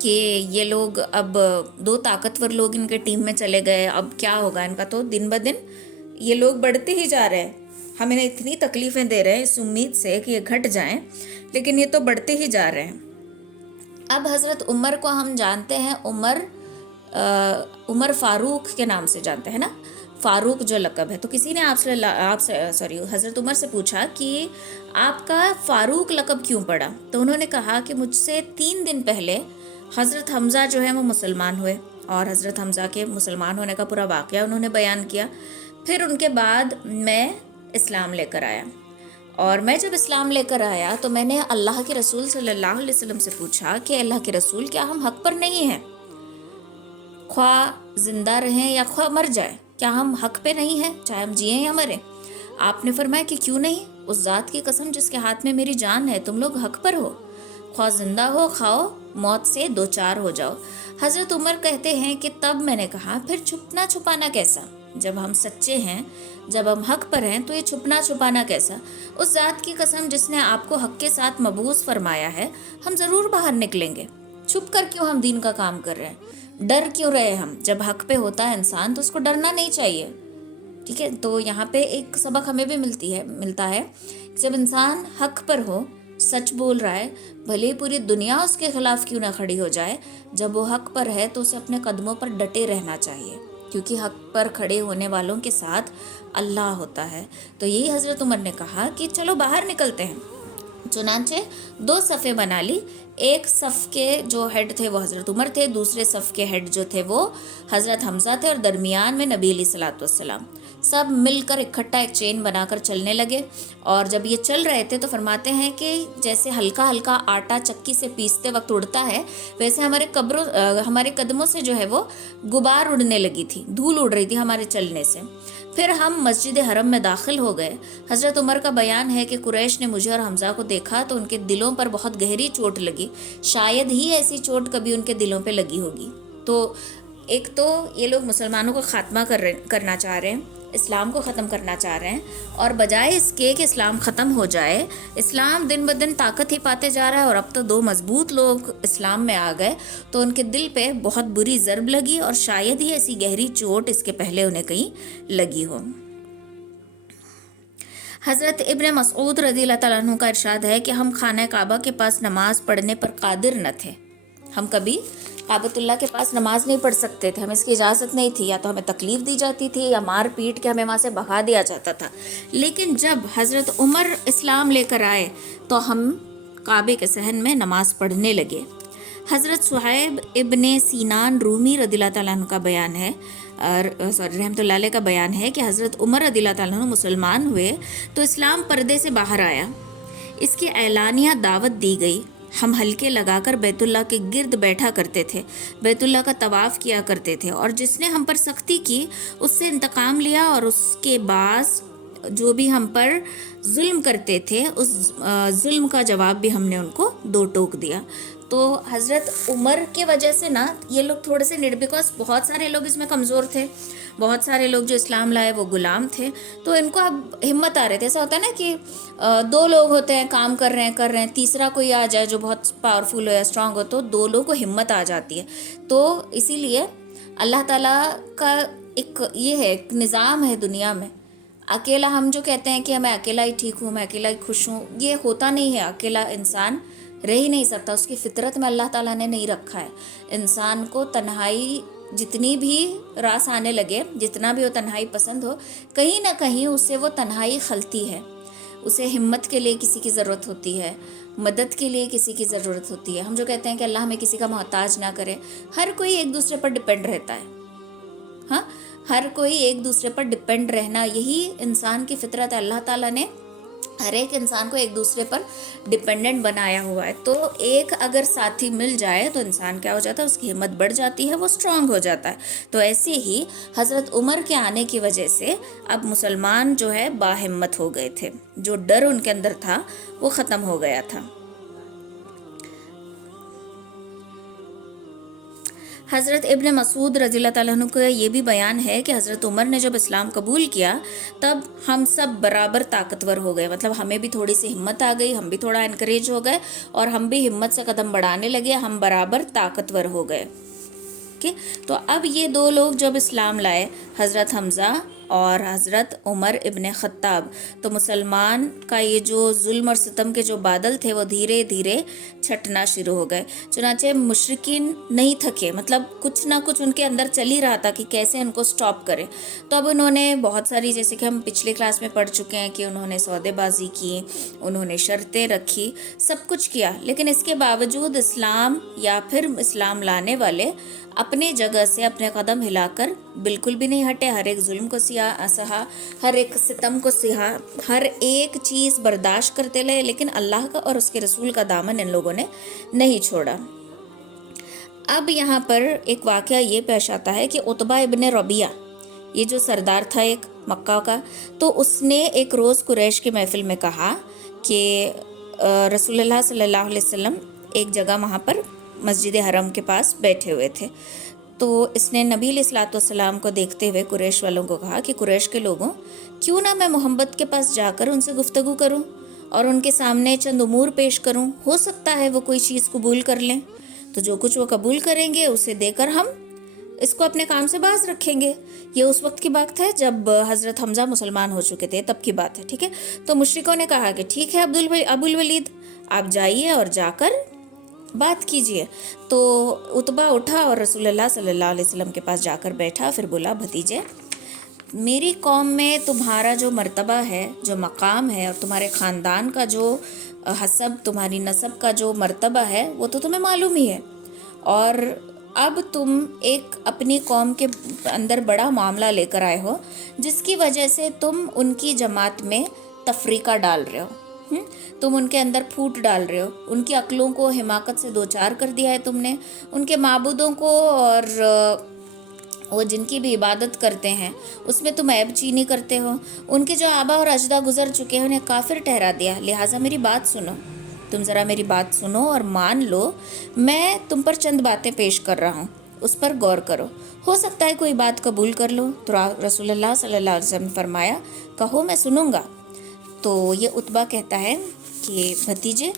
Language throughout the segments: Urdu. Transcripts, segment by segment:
کہ یہ لوگ اب 2 طاقتور لوگ ان کے ٹیم میں چلے گئے، اب کیا ہوگا ان کا؟ تو دن بدن یہ لوگ بڑھتے ہی جا رہے ہیں، ہم انہیں اتنی تکلیفیں دے رہے ہیں اس امید سے کہ یہ گھٹ جائیں، لیکن یہ تو بڑھتے ہی جا رہے ہیں۔ اب حضرت عمر کو ہم جانتے ہیں، عمر فاروق کے نام سے جانتے ہیں نا، فاروق جو لقب ہے۔ تو کسی نے حضرت عمر سے پوچھا کہ آپ کا فاروق لقب کیوں پڑا؟ تو انہوں نے کہا کہ مجھ سے 3 دن پہلے حضرت حمزہ جو ہے وہ مسلمان ہوئے، اور حضرت حمزہ کے مسلمان ہونے کا پورا واقعہ انہوں نے بیان کیا۔ پھر ان کے بعد میں اسلام لے کر آیا، اور میں جب اسلام لے کر آیا تو میں نے اللہ کے رسول صلی اللہ علیہ وسلم سے پوچھا کہ اللہ کے رسول، کیا ہم حق پر نہیں ہیں؟ خواہ زندہ رہیں یا خواہ مر جائیں، کیا ہم حق پہ نہیں ہیں، چاہے ہم جئیں یا مریں؟ آپ نے فرمایا کہ کیوں نہیں، اس ذات کی قسم جس کے ہاتھ میں میری جان ہے، تم لوگ حق پر ہو، خواہ زندہ ہو خواہ موت سے 2 چار ہو جاؤ۔ حضرت عمر کہتے ہیں کہ تب میں نے کہا پھر چھپنا چھپانا کیسا؟ جب ہم سچے ہیں، جب ہم حق پر ہیں تو یہ چھپنا چھپانا کیسا؟ اس ذات کی قسم جس نے آپ کو حق کے ساتھ مبعوث فرمایا ہے، ہم ضرور باہر نکلیں گے۔ چھپ کر کیوں ہم دین کا کام کر رہے ہیں؟ ڈر کیوں رہے ہم؟ جب حق پہ ہوتا ہے انسان تو اس کو ڈرنا نہیں چاہیے، ٹھیک ہے؟ تو یہاں پہ ایک سبق ہمیں بھی ملتا ہے، جب انسان حق پر ہو، سچ بول رہا ہے، بھلے پوری دنیا اس کے خلاف کیوں نہ کھڑی ہو جائے، جب وہ حق پر ہے تو اسے اپنے قدموں پر ڈٹے رہنا چاہیے، کیونکہ حق پر کھڑے ہونے والوں کے ساتھ اللہ ہوتا ہے۔ تو یہی حضرت عمر نے کہا کہ چلو باہر نکلتے ہیں۔ چنانچہ 2 صفیں بنا لی، ایک صف کے جو ہیڈ تھے وہ حضرت عمر تھے، دوسرے صف کے ہیڈ جو تھے وہ حضرت حمزہ تھے، اور درمیان میں نبی علیہ الصلوۃ والسلام۔ سب مل کر اکٹھا ایک چین بنا کر چلنے لگے، اور جب یہ چل رہے تھے تو فرماتے ہیں کہ جیسے ہلکا ہلکا آٹا چکی سے پیستے وقت اڑتا ہے، ویسے ہمارے قدموں سے جو ہے وہ غبار اڑنے لگی تھی، دھول اڑ رہی تھی ہمارے چلنے سے۔ پھر ہم مسجد حرم میں داخل ہو گئے۔ حضرت عمر کا بیان ہے کہ قریش نے مجھے اور حمزہ کو دیکھا تو ان کے دلوں پر بہت گہری چوٹ لگی، شاید ہی ایسی چوٹ کبھی ان کے دلوں پہ لگی ہوگی۔ تو ایک تو یہ لوگ مسلمانوں کو خاتمہ کرنا چاہ رہے ہیں، اسلام کو ختم کرنا چاہ رہے ہیں، اور بجائے اس کے کہ اسلام ختم ہو جائے، اسلام دن بدن طاقت ہی پاتے جا رہا ہے، اور اب تو 2 مضبوط لوگ اسلام میں آ گئے تو ان کے دل پہ بہت بری ضرب لگی، اور شاید ہی ایسی گہری چوٹ اس کے پہلے انہیں کہیں لگی ہو۔ حضرت ابن مسعود رضی اللہ تعالیٰ عنہ کا ارشاد ہے کہ ہم خانہ کعبہ کے پاس نماز پڑھنے پر قادر نہ تھے، ہم کبھی کعبۃ اللہ کے پاس نماز نہیں پڑھ سکتے تھے، ہمیں اس کی اجازت نہیں تھی، یا تو ہمیں تکلیف دی جاتی تھی یا مار پیٹ کے ہمیں وہاں سے بھگا دیا جاتا تھا۔ لیکن جب حضرت عمر اسلام لے کر آئے تو ہم کعبے کے صحن میں نماز پڑھنے لگے۔ حضرت صہیب ابن سینان رومی رضی اللہ تعالیٰ عنہ کا بیان ہے، رحمۃ اللہ علیہ کا بیان ہے کہ حضرت عمر رضی اللہ تعالیٰ عنہ مسلمان ہوئے تو اسلام پردے سے باہر آیا، اس کی اعلانیہ دعوت دی گئی، ہم حلقے لگا کر بیت اللہ کے گرد بیٹھا کرتے تھے، بیت اللہ کا طواف کیا کرتے تھے، اور جس نے ہم پر سختی کی اس سے انتقام لیا، اور اس کے بعد جو بھی ہم پر ظلم کرتے تھے اس ظلم کا جواب بھی ہم نے ان کو 2 ٹوک دیا۔ تو حضرت عمر کی وجہ سے نا یہ لوگ تھوڑے سے بیکاز بہت سارے لوگ اس میں کمزور تھے، بہت سارے لوگ جو اسلام لائے وہ غلام تھے، تو ان کو اب ہمت آ رہے تھے۔ ایسا ہوتا ہے نا کہ 2 لوگ ہوتے ہیں کام کر رہے ہیں، تیسرا کوئی آ جائے جو بہت پاورفل ہو یا اسٹرانگ ہو تو 2 لوگوں کو ہمت آ جاتی ہے۔ تو اسی لیے اللہ تعالیٰ کا ایک یہ ہے، ایک نظام ہے دنیا میں، اکیلا ہم جو کہتے ہیں کہ میں اکیلا ہی ٹھیک ہوں، میں اکیلا ہی خوش ہوں، یہ ہوتا نہیں ہے، اکیلا انسان رہ ہی نہیں سکتا، اس کی فطرت میں اللہ تعالیٰ نے نہیں رکھا ہے۔ انسان کو تنہائی جتنی بھی راس آنے لگے، جتنا بھی وہ تنہائی پسند ہو، کہیں نہ کہیں اسے وہ تنہائی خلتی ہے، اسے ہمت کے لیے کسی کی ضرورت ہوتی ہے، مدد کے لیے کسی کی ضرورت ہوتی ہے۔ ہم جو کہتے ہیں کہ اللہ ہمیں کسی کا محتاج نہ کرے، ہر کوئی ایک دوسرے پر ڈپینڈ رہتا ہے، ہاں، ہر کوئی ایک دوسرے پر ڈپینڈ رہنا یہی انسان کی فطرت ہے۔ اللہ تعالیٰ نے ہر ایک انسان کو ایک دوسرے پر ڈپینڈنٹ بنایا ہوا ہے، تو ایک اگر ساتھی مل جائے تو انسان کیا ہو جاتا ہے، اس کی ہمت بڑھ جاتی ہے، وہ اسٹرانگ ہو جاتا ہے۔ تو ایسے ہی حضرت عمر کے آنے کی وجہ سے اب مسلمان جو ہے باہمت ہو گئے تھے، جو ڈر ان کے اندر تھا وہ ختم ہو گیا تھا۔ حضرت ابن مسعود رضی اللہ تعالیٰ عنہ کا یہ بھی بیان ہے کہ حضرت عمر نے جب اسلام قبول کیا تب ہم سب برابر طاقتور ہو گئے، مطلب ہمیں بھی تھوڑی سی ہمت آ گئی، ہم بھی تھوڑا انکریج ہو گئے اور ہم بھی ہمت سے قدم بڑھانے لگے، ہم برابر طاقتور ہو گئے۔ تو اب یہ دو لوگ جب اسلام لائے، حضرت حمزہ اور حضرت عمر ابن خطاب، تو مسلمان کا یہ جو ظلم اور ستم کے جو بادل تھے وہ دھیرے دھیرے چھٹنا شروع ہو گئے۔ چنانچہ مشرکین نہیں تھکے، مطلب کچھ نہ کچھ ان کے اندر چل ہی رہا تھا کہ کیسے ان کو سٹاپ کرے۔ تو اب انہوں نے بہت ساری، جیسے کہ ہم پچھلے کلاس میں پڑھ چکے ہیں کہ انہوں نے سودے بازی کی، انہوں نے شرطیں رکھی، سب کچھ کیا، لیکن اس کے باوجود اسلام یا پھر اسلام لانے والے اپنے جگہ سے اپنے قدم ہلا کر بالکل بھی نہیں ہٹے، ہر ایک ظلم کو سہا، ہر ایک ستم کو سہا، ہر ایک چیز برداشت کرتے رہے، لیکن اللہ کا اور اس کے رسول کا دامن ان لوگوں نے نہیں چھوڑا۔ اب یہاں پر ایک واقعہ یہ پیش آتا ہے کہ عتبہ ابن ربیعہ، یہ جو سردار تھا ایک مکہ کا، تو اس نے ایک روز قریش کی محفل میں کہا کہ رسول اللہ صلی اللہ علیہ وسلم ایک جگہ وہاں پر مسجد حرم کے پاس بیٹھے ہوئے تھے، تو اس نے نبی علیہ الصلوۃ والسلام کو دیکھتے ہوئے قریش والوں کو کہا کہ قریش کے لوگوں، کیوں نہ میں محمد کے پاس جا کر ان سے گفتگو کروں اور ان کے سامنے چند امور پیش کروں، ہو سکتا ہے وہ کوئی چیز قبول کر لیں، تو جو کچھ وہ قبول کریں گے اسے دے کر ہم اس کو اپنے کام سے باز رکھیں گے۔ یہ اس وقت کی بات ہے جب حضرت حمزہ مسلمان ہو چکے تھے، تب کی بات ہے، ٹھیک ہے۔ تو مشرکوں نے کہا کہ ٹھیک ہے ابو الولید، آپ جائیے اور جا کر بات کیجئے۔ تو عتبہ اٹھا اور رسول اللہ صلی اللہ علیہ وسلم کے پاس جا کر بیٹھا، پھر بولا، بھتیجے، میری قوم میں تمہارا جو مرتبہ ہے، جو مقام ہے، اور تمہارے خاندان کا جو حسب، تمہاری نسب کا جو مرتبہ ہے، وہ تو تمہیں معلوم ہی ہے، اور اب تم ایک اپنی قوم کے اندر بڑا معاملہ لے کر آئے ہو، جس کی وجہ سے تم ان کی جماعت میں تفریقہ ڈال رہے ہو، تم ان کے اندر پھوٹ ڈال رہے ہو، ان کی عقلوں کو حماقت سے دوچار کر دیا ہے تم نے، ان کے معبودوں کو اور وہ جن کی بھی عبادت کرتے ہیں اس میں تم عیب چینی کرتے ہو، ان کے جو آبا اور اجداد گزر چکے ہیں انہیں کافر ٹھہرا دیا، لہٰذا میری بات سنو، تم ذرا میری بات سنو اور مان لو، میں تم پر چند باتیں پیش کر رہا ہوں، اس پر غور کرو، ہو سکتا ہے کوئی بات قبول کر لو۔ تو رسول اللہ صلی اللہ علیہ وسلم نے فرمایا، کہو میں سنوں گا۔ تو یہ عتبہ کہتا ہے کہ بھتیجے،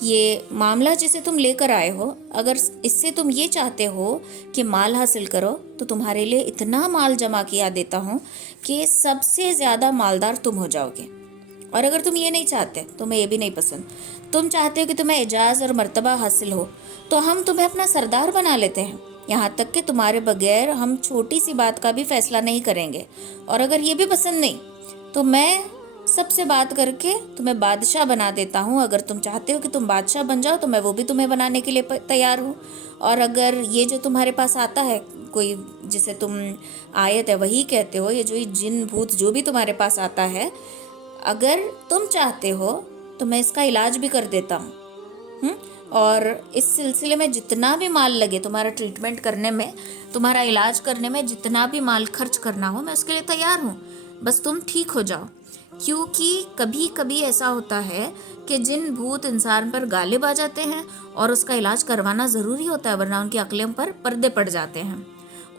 یہ معاملہ جسے تم لے کر آئے ہو، اگر اس سے تم یہ چاہتے ہو کہ مال حاصل کرو تو تمہارے لیے اتنا مال جمع کیا دیتا ہوں کہ سب سے زیادہ مالدار تم ہو جاؤ گے، اور اگر تم یہ نہیں چاہتے، تمہیں یہ بھی نہیں پسند، تم چاہتے ہو کہ تمہیں اعجاز اور مرتبہ حاصل ہو، تو ہم تمہیں اپنا سردار بنا لیتے ہیں، یہاں تک کہ تمہارے بغیر ہم چھوٹی سی بات کا بھی فیصلہ نہیں کریں گے، اور اگر یہ بھی پسند نہیں تو میں سب سے بات کر کے تمہیں بادشاہ بنا دیتا ہوں، اگر تم چاہتے ہو کہ تم بادشاہ بن جاؤ تو میں وہ بھی تمہیں بنانے کے لیے تیار ہوں، اور اگر یہ جو تمہارے پاس آتا ہے کوئی جسے تم آیت ہے وہی کہتے ہو، یہ جو جن بھوت جو بھی تمہارے پاس آتا ہے، اگر تم چاہتے ہو تو میں اس کا علاج بھی کر دیتا ہوں، اور اس سلسلے میں جتنا بھی مال لگے تمہارا ٹریٹمنٹ کرنے میں، تمہارا علاج کرنے میں جتنا بھی مال خرچ کرنا ہو میں اس کے لیے تیار ہوں، بس تم ٹھیک ہو جاؤ۔ کیونکہ کبھی کبھی ایسا ہوتا ہے کہ جن بھوت انسان پر غالب آ جاتے ہیں اور اس کا علاج کروانا ضروری ہوتا ہے، ورنہ ان کی عقلیں پر پردے پڑ جاتے ہیں۔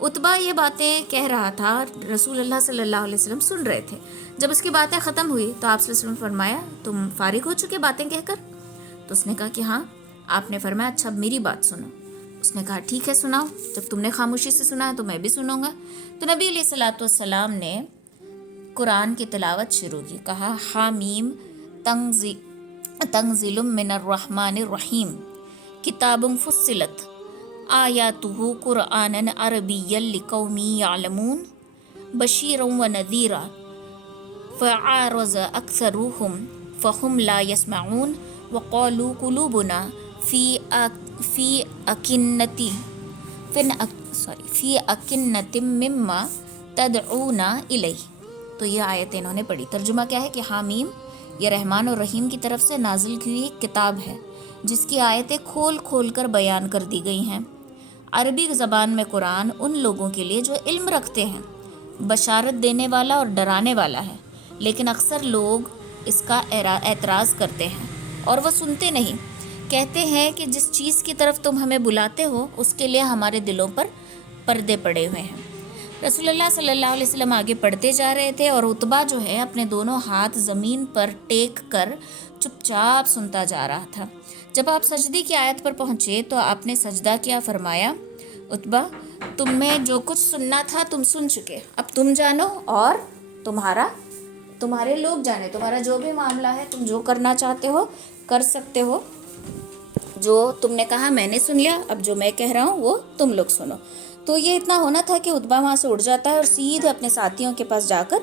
عتبہ یہ باتیں کہہ رہا تھا، رسول اللہ صلی اللہ علیہ وسلم سن رہے تھے۔ جب اس کی باتیں ختم ہوئی تو آپ صلی اللہ علیہ وسلم نے فرمایا، تم فارغ ہو چکے باتیں کہہ کر؟ تو اس نے کہا کہ ہاں۔ آپ نے فرمایا، اچھا اب میری بات سنو۔ اس نے کہا ٹھیک ہے سناؤ، جب تم نے خاموشی سے سنا ہے تو میں بھی سنوں گا۔ تو نبی علیہ الصلوۃ والسلام نے قرآن کی تلاوت شروع کی، کہا حامیم تنزیل من الرحمن الرحیم کتاب فصلت آیاتہ قرآنا عربیا لقوم یعلمون بشیرا ونذیرا فعارض اکثرهم فهم لا يسمعون وقالوا قلوبنا فی اکنۃ مما تدعونا الیہ۔ تو یہ آیت انہوں نے پڑھی۔ ترجمہ کیا ہے کہ حامیم یہ رحمان اور رحیم کی طرف سے نازل کی ہوئی ایک کتاب ہے جس کی آیتیں کھول کھول کر بیان کر دی گئی ہیں۔ عربی زبان میں قرآن ان لوگوں کے لیے جو علم رکھتے ہیں، بشارت دینے والا اور ڈرانے والا ہے، لیکن اکثر لوگ اس کا اعتراض کرتے ہیں اور وہ سنتے نہیں۔ کہتے ہیں کہ جس چیز کی طرف تم ہمیں بلاتے ہو اس کے لیے ہمارے دلوں پر پردے پڑے ہوئے ہیں۔ رسول اللہ صلی اللہ علیہ وسلم آگے پڑھتے جا رہے تھے اور عتبہ جو ہے اپنے دونوں ہاتھ زمین پر ٹیک کر چپ چاپ سنتا جا رہا تھا۔ جب آپ سجدے کی آیت پر پہنچے تو آپ نے سجدہ کیا، فرمایا عتبہ تم میں جو کچھ سننا تھا تم سن چکے، اب تم جانو اور تمہارے لوگ جانے، تمہارا جو بھی معاملہ ہے، تم جو کرنا چاہتے ہو کر سکتے ہو، جو تم نے کہا میں نے سن لیا، اب جو میں کہہ رہا ہوں وہ تم لوگ سنو۔ تو یہ اتنا ہونا تھا کہ عتبہ وہاں سے اٹھ جاتا ہے اور سیدھے اپنے ساتھیوں کے پاس جا کر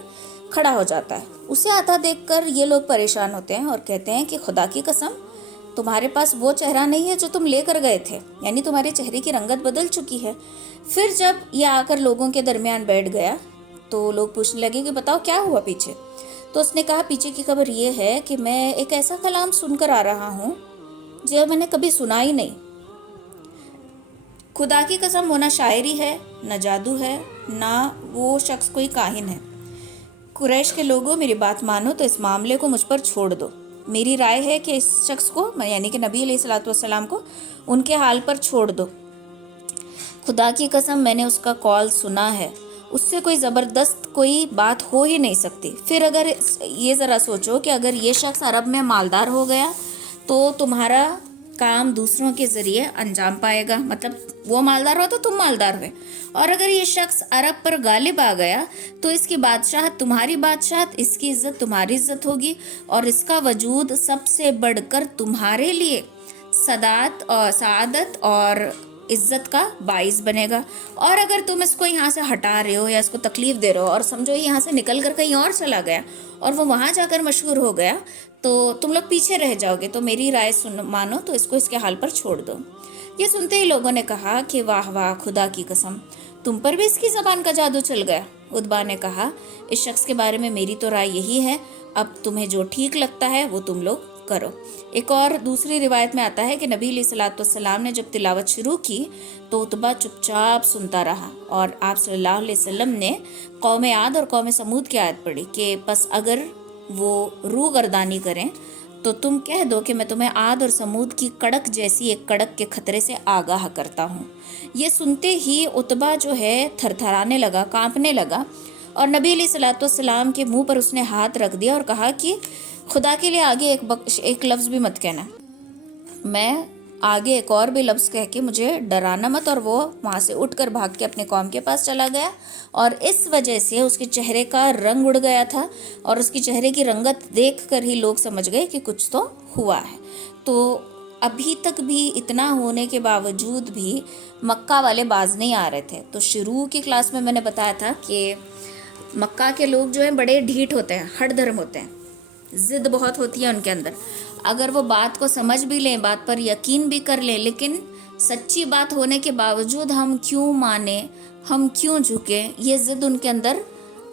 کھڑا ہو جاتا ہے۔ اسے آتا دیکھ کر یہ لوگ پریشان ہوتے ہیں اور کہتے ہیں کہ خدا کی قسم تمہارے پاس وہ چہرہ نہیں ہے جو تم لے کر گئے تھے، یعنی تمہارے چہرے کی رنگت بدل چکی ہے۔ پھر جب یہ آ کر لوگوں کے درمیان بیٹھ گیا تو لوگ پوچھنے لگے کہ بتاؤ کیا ہوا پیچھے؟ تو اس نے کہا پیچھے کی خبر یہ ہے کہ میں ایک ایسا کلام سن کر آ رہا ہوں جو میں نے کبھی سنا ہی نہیں۔ خدا کی قسم وہ نہ شاعری ہے، نہ جادو ہے، نہ وہ شخص کوئی کاہن ہے۔ قریش کے لوگوں میری بات مانو تو اس معاملے کو مجھ پر چھوڑ دو۔ میری رائے ہے کہ اس شخص کو یعنی کہ نبی علیہ الصلوۃ والسلام کو ان کے حال پر چھوڑ دو۔ خدا کی قسم میں نے اس کا قول سنا ہے، اس سے کوئی زبردست کوئی بات ہو ہی نہیں سکتی۔ پھر اگر یہ ذرا سوچو کہ اگر یہ شخص عرب میں مالدار ہو گیا تو تمہارا کام دوسروں کے ذریعے انجام پائے گا، مطلب وہ مالدار ہو تو تم مالدار ہوئے، اور اگر یہ شخص عرب پر غالب آ گیا تو اس کی بادشاہت تمہاری بادشاہت، اس کی عزت تمہاری عزت ہوگی، اور اس کا وجود سب سے بڑھ کر تمہارے لیے سعادت اور عزت کا باعث بنے گا۔ اور اگر تم اس کو یہاں سے ہٹا رہے ہو یا اس کو تکلیف دے رہے ہو اور سمجھو یہاں سے نکل کر کہیں اور چلا گیا اور وہ وہاں جا کر مشہور ہو گیا تو تم لوگ پیچھے رہ جاؤ گے، تو میری رائے مانو تو اس کو اس کے حال پر چھوڑ دو۔ یہ سنتے ہی لوگوں نے کہا کہ واہ واہ خدا کی قسم تم پر بھی اس کی زبان کا جادو چل گیا۔ عتبہ نے کہا اس شخص کے بارے میں میری تو رائے یہی ہے، اب تمہیں جو ٹھیک لگتا ہے وہ تم لوگ کرو۔ ایک اور دوسری روایت میں آتا ہے کہ نبی علیہ الصلوۃ والسلام نے جب تلاوت شروع کی تو عتبہ چپ چاپ سنتا رہا، اور آپ صلی اللہ علیہ وسلم نے قوم عاد اور قوم سمود کی آیت پڑھی کہ پس اگر وہ روح گردانی کریں تو تم کہہ دو کہ میں تمہیں عاد اور سمود کی کڑک جیسی ایک کڑک کے خطرے سے آگاہ کرتا ہوں۔ یہ سنتے ہی عتبہ جو ہے تھر تھرانے لگا، کانپنے لگا، اور نبی علیہ الصلوۃ والسلام کے منہ پر اس نے ہاتھ رکھ دیا اور کہا کہ خدا کے لیے آگے ایک لفظ بھی مت کہنا، میں آگے ایک اور بھی لفظ کہہ کے مجھے ڈرانا مت۔ اور وہ وہاں سے اٹھ کر بھاگ کے اپنے قوم کے پاس چلا گیا، اور اس وجہ سے اس کے چہرے کا رنگ اڑ گیا تھا، اور اس کی چہرے کی رنگت دیکھ کر ہی لوگ سمجھ گئے کہ کچھ تو ہوا ہے۔ تو ابھی تک بھی اتنا ہونے کے باوجود بھی مکہ والے باز نہیں آ رہے تھے۔ تو شروع کی کلاس میں نے بتایا تھا کہ مکہ کے لوگ جو ہیں بڑے ڈھیٹ ہوتے ہیں، ہٹ دھرم ہوتے ہیں، ضد بہت ہوتی ہے ان کے اندر، اگر وہ بات کو سمجھ بھی لیں، بات پر یقین بھی کر لیں، لیکن سچی بات ہونے کے باوجود ہم کیوں مانیں، ہم کیوں جھکیں، یہ ضد ان کے اندر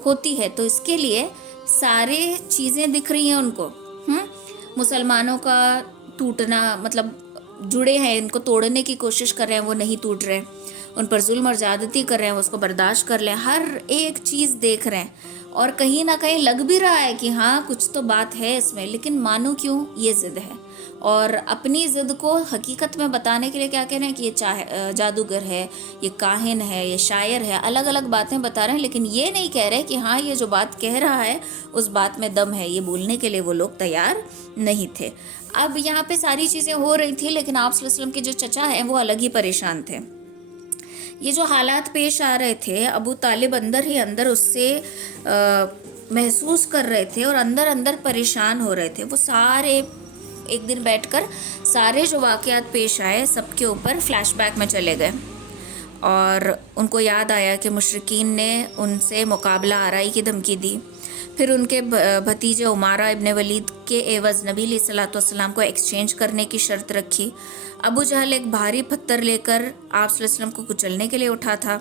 ہوتی ہے۔ تو اس کے لیے سارے چیزیں دکھ رہی ہیں ان کو، مسلمانوں کا ٹوٹنا، مطلب جڑے ہیں، ان کو توڑنے کی کوشش کر رہے ہیں، وہ نہیں ٹوٹ رہے، ان پر ظلم اور زیادتی کر رہے ہیں، وہ اس کو برداشت کر لیں، ہر ایک چیز دیکھ رہے ہیں، اور کہیں نہ کہیں لگ بھی رہا ہے کہ ہاں کچھ تو بات ہے اس میں، لیکن مانو کیوں، یہ ضد ہے۔ اور اپنی ضد کو حقیقت میں بتانے کے لیے کیا کہہ رہے ہیں کہ یہ جادوگر ہے، یہ کاہن ہے، یہ شاعر ہے، الگ الگ باتیں بتا رہے ہیں، لیکن یہ نہیں کہہ رہے کہ ہاں یہ جو بات کہہ رہا ہے اس بات میں دم ہے، یہ بولنے کے لیے وہ لوگ تیار نہیں تھے۔ اب یہاں پہ ساری چیزیں ہو رہی تھی، لیکن آپ صلی اللہ علیہ وسلم کے جو چچا ہیں وہ الگ ہی پریشان تھے۔ یہ جو حالات پیش آ رہے تھے ابو طالب اندر ہی اندر اس سے محسوس کر رہے تھے، اور اندر اندر پریشان ہو رہے تھے۔ وہ سارے ایک دن بیٹھ کر سارے جو واقعات پیش آئے سب کے اوپر فلیش بیک میں چلے گئے، اور ان کو یاد آیا کہ مشرکین نے ان سے مقابلہ آرائی کی دھمکی دی، پھر ان کے بھتیجے عمارہ ابن ولید کے عوض نبی علیہ الصلوۃ والسلام کو ایکسچینج کرنے کی شرط رکھی۔ ابو جہل ایک بھاری پتھر لے کر آپ صلی اللہ علیہ وسلم کو کچلنے کے لیے اٹھا تھا۔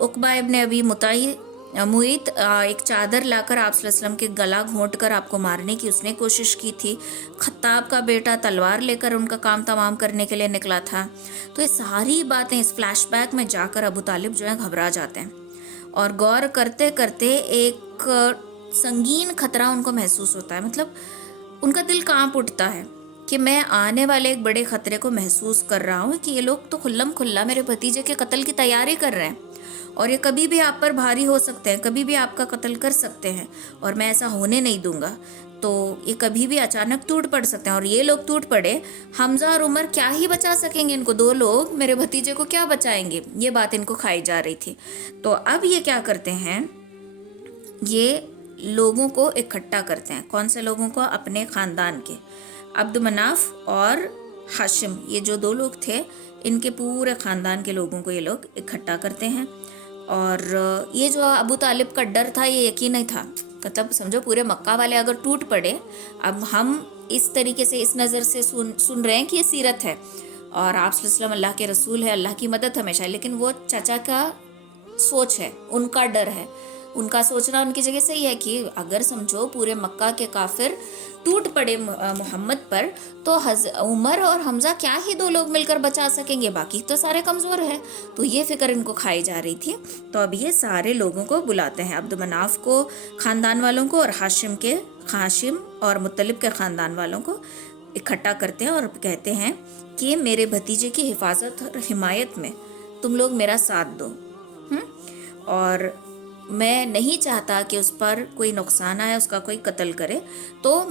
عقبہ ابن ابی معیط ایک چادر لا کر آپ صلی اللہ علیہ وسلم کے گلا گھونٹ کر آپ کو مارنے کی اس نے کوشش کی تھی۔ خطاب کا بیٹا تلوار لے کر ان کا کام تمام کرنے کے لیے نکلا تھا۔ تو یہ ساری باتیں اس فلیش بیک میں جا کر ابو طالب جو ہے گھبرا جاتے ہیں، اور غور کرتے کرتے ایک سنگین خطرہ ان کو محسوس ہوتا ہے، مطلب ان کا دل کانپ اٹھتا ہے کہ میں آنے والے ایک بڑے خطرے کو محسوس کر رہا ہوں کہ یہ لوگ تو کھلم کھلا میرے بھتیجے کے قتل کی تیاری کر رہے ہیں اور یہ کبھی بھی آپ پر بھاری ہو سکتے ہیں، کبھی بھی آپ کا قتل کر سکتے ہیں اور میں ایسا ہونے نہیں دوں گا۔ تو یہ کبھی بھی اچانک ٹوٹ پڑ سکتے ہیں اور یہ لوگ ٹوٹ پڑے، حمزہ اور عمر کیا ہی بچا سکیں گے ان کو، دو لوگ میرے بھتیجے کو کیا بچائیں گے؟ یہ بات ان کو کھائی جا رہی تھی۔ تو اب یہ کیا کرتے ہیں، یہ لوگوں کو اکٹھا کرتے ہیں۔ کون سے لوگوں کو؟ اپنے خاندان کے، عبد مناف اور ہاشم، یہ جو دو لوگ تھے ان کے پورے خاندان کے لوگوں کو یہ لوگ اکٹھا کرتے ہیں۔ اور یہ جو ابو طالب کا ڈر تھا یہ یقین نہیں تھا، مطلب سمجھو پورے مکہ والے اگر ٹوٹ پڑے، اب ہم اس طریقے سے اس نظر سے سن رہے ہیں کہ یہ سیرت ہے اور آپ صلی اللہ علیہ وسلم اللہ کے رسول ہے، اللہ کی مدد ہمیشہ، لیکن وہ چچا کا سوچ ہے، ان کا ڈر ہے، ان کا سوچنا ان کی جگہ صحیح ہے کہ اگر سمجھو پورے مکہ کے کافر ٹوٹ پڑے محمد پر تو عمر اور حمزہ کیا ہی دو لوگ مل کر بچا سکیں گے، باقی تو سارے کمزور ہیں۔ تو یہ فکر ان کو کھائی جا رہی تھی۔ تو اب یہ سارے لوگوں کو بلاتے ہیں، عبد مناف کو، خاندان والوں کو، اور ہاشم اور مطلب کے خاندان والوں کو اکٹھا کرتے ہیں اور کہتے ہیں کہ میرے بھتیجے کی حفاظت اور حمایت میں تم لوگ میرا ساتھ دو، اور میں نہیں چاہتا کہ اس پر کوئی نقصان آئے، اس کا کوئی قتل کرے، تو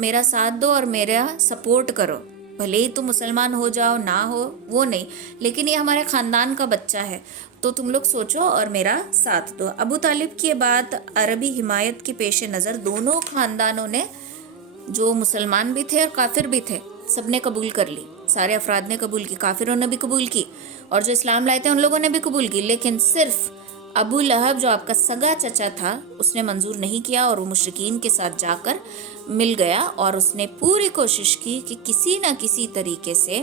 میرا ساتھ دو اور میرا سپورٹ کرو، بھلے ہی تم مسلمان ہو جاؤ نہ ہو وہ نہیں، لیکن یہ ہمارے خاندان کا بچہ ہے، تو تم لوگ سوچو اور میرا ساتھ دو۔ ابو طالب کی بات عربی حمایت کے پیش نظر دونوں خاندانوں نے، جو مسلمان بھی تھے اور کافر بھی تھے، سب نے قبول کر لی، سارے افراد نے قبول کی، کافروں نے بھی قبول کی اور جو اسلام لائے تھے ان لوگوں نے بھی قبول کی، لیکن صرف ابو لہب جو آپ کا سگا چچا تھا اس نے منظور نہیں کیا اور وہ مشرکین کے ساتھ جا کر مل گیا اور اس نے پوری کوشش کی کہ کسی نہ کسی طریقے سے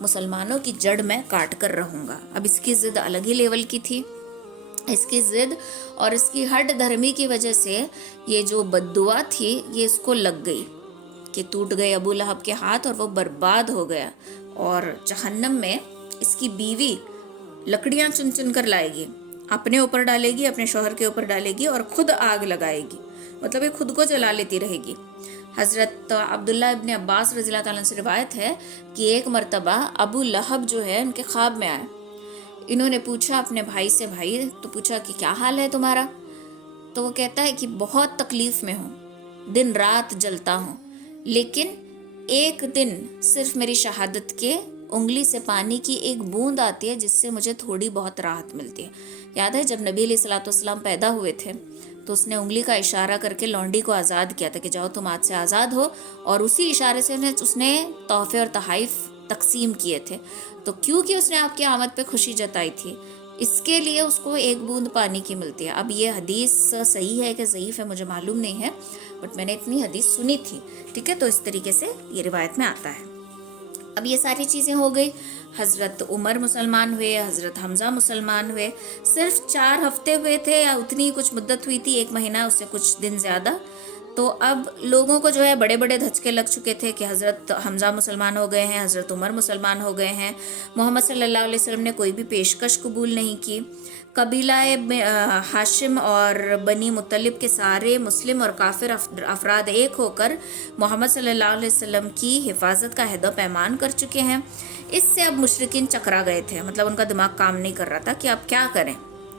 مسلمانوں کی جڑ میں کاٹ کر رہوں گا۔ اب اس کی ضد الگ ہی لیول کی تھی، اس کی ضد اور اس کی ہٹ دھرمی کی وجہ سے یہ جو بد دعا تھی یہ اس کو لگ گئی کہ ٹوٹ گئے ابو لہب کے ہاتھ اور وہ برباد ہو گیا، اور جہنم میں اس کی بیوی لکڑیاں چن چن کر لائے گی، اپنے اوپر ڈالے گی، اپنے شوہر کے اوپر ڈالے گی اور خود آگ لگائے گی، مطلب یہ خود کو جلا لیتی رہے گی۔ حضرت عبداللہ ابن عباس رضی اللہ تعالیٰ سے روایت ہے کہ ایک مرتبہ ابو لہب جو ہے ان کے خواب میں آئے، انہوں نے پوچھا اپنے بھائی سے، بھائی تو پوچھا کہ کیا حال ہے تمہارا؟ تو وہ کہتا ہے کہ بہت تکلیف میں ہوں، دن رات جلتا ہوں، لیکن ایک دن صرف میری شہادت کے انگلی سے پانی کی ایک بوند آتی ہے جس سے مجھے تھوڑی بہت راحت ملتی ہے۔ یاد ہے جب نبی علیہ الصلوۃ والسلام پیدا ہوئے تھے تو اس نے انگلی کا اشارہ کر کے لونڈی کو آزاد کیا تھا کہ جاؤ تم آج سے آزاد ہو، اور اسی اشارے سے اس نے تحفے اور تحائف تقسیم کیے تھے۔ تو کیونکہ اس نے آپ کی آمد پہ خوشی جتائی تھی، اس کے لیے اس کو ایک بوند پانی کی ملتی ہے۔ اب یہ حدیث صحیح ہے کہ ضعیف ہے مجھے معلوم نہیں ہے، بٹ میں نے اتنی حدیث سنی تھی، ٹھیک ہے، تو اس طریقے سے یہ روایت میں آتا ہے۔ اب یہ ساری چیزیں ہو گئی، حضرت عمر مسلمان ہوئے، حضرت حمزہ مسلمان ہوئے، صرف 4 ہفتے ہوئے تھے یا اتنی کچھ مدت ہوئی تھی، 1 مہینہ اس سے کچھ دن زیادہ، تو اب لوگوں کو جو ہے بڑے بڑے دھچکے لگ چکے تھے کہ حضرت حمزہ مسلمان ہو گئے ہیں، حضرت عمر مسلمان ہو گئے ہیں، محمد صلی اللہ علیہ وسلم نے کوئی بھی پیشکش قبول نہیں کی، قبیلہ ہاشم اور بنی مطلب کے سارے مسلم اور کافر افراد ایک ہو کر محمد صلی اللہ علیہ وسلم کی حفاظت کا عہد و پیمان کر چکے ہیں۔ اس سے اب مشرکین چکرا گئے تھے، مطلب ان کا دماغ کام نہیں کر رہا تھا کہ اب کیا کریں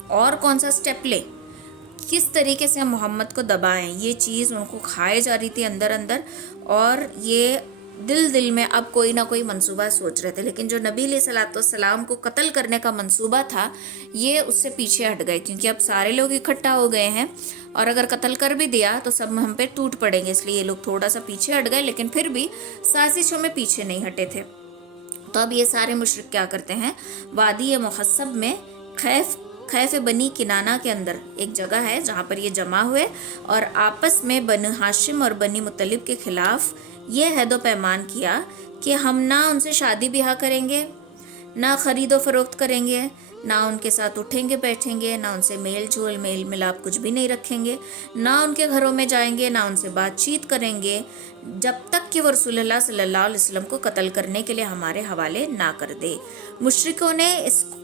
اور کون سا سٹیپ لیں، کس طریقے سے ہم محمد کو دبائیں، یہ چیز ان کو کھائے جا رہی تھی اندر اندر، اور یہ دل میں اب کوئی نہ کوئی منصوبہ سوچ رہے تھے، لیکن جو نبی علیہ الصلوۃ والسلام کو قتل کرنے کا منصوبہ تھا یہ اس سے پیچھے ہٹ گئے، کیونکہ اب سارے لوگ اکٹھا ہو گئے ہیں اور اگر قتل کر بھی دیا تو سب ہم پہ ٹوٹ پڑیں گے، اس لیے یہ لوگ تھوڑا سا پیچھے ہٹ گئے، لیکن پھر بھی سازشوں میں پیچھے نہیں ہٹے تھے۔ تو اب یہ سارے مشرک کیا کرتے ہیں، وادی محصب میں خیف بنی کنانہ کے اندر ایک جگہ ہے جہاں پر یہ جمع ہوئے اور آپس میں بنی ہاشم اور بنی مطلب کے خلاف یہ عہد و پیمان کیا کہ ہم نہ ان سے شادی بیاہ کریں گے، نہ خرید و فروخت کریں گے، نہ ان کے ساتھ اٹھیں گے بیٹھیں گے، نہ ان سے میل جول میل ملاپ کچھ بھی نہیں رکھیں گے، نہ ان کے گھروں میں جائیں گے، نہ ان سے بات چیت کریں گے، جب تک کہ وہ رسول اللہ صلی اللہ علیہ وسلم کو قتل کرنے کے لیے ہمارے حوالے نہ کر دے۔ مشرکوں نے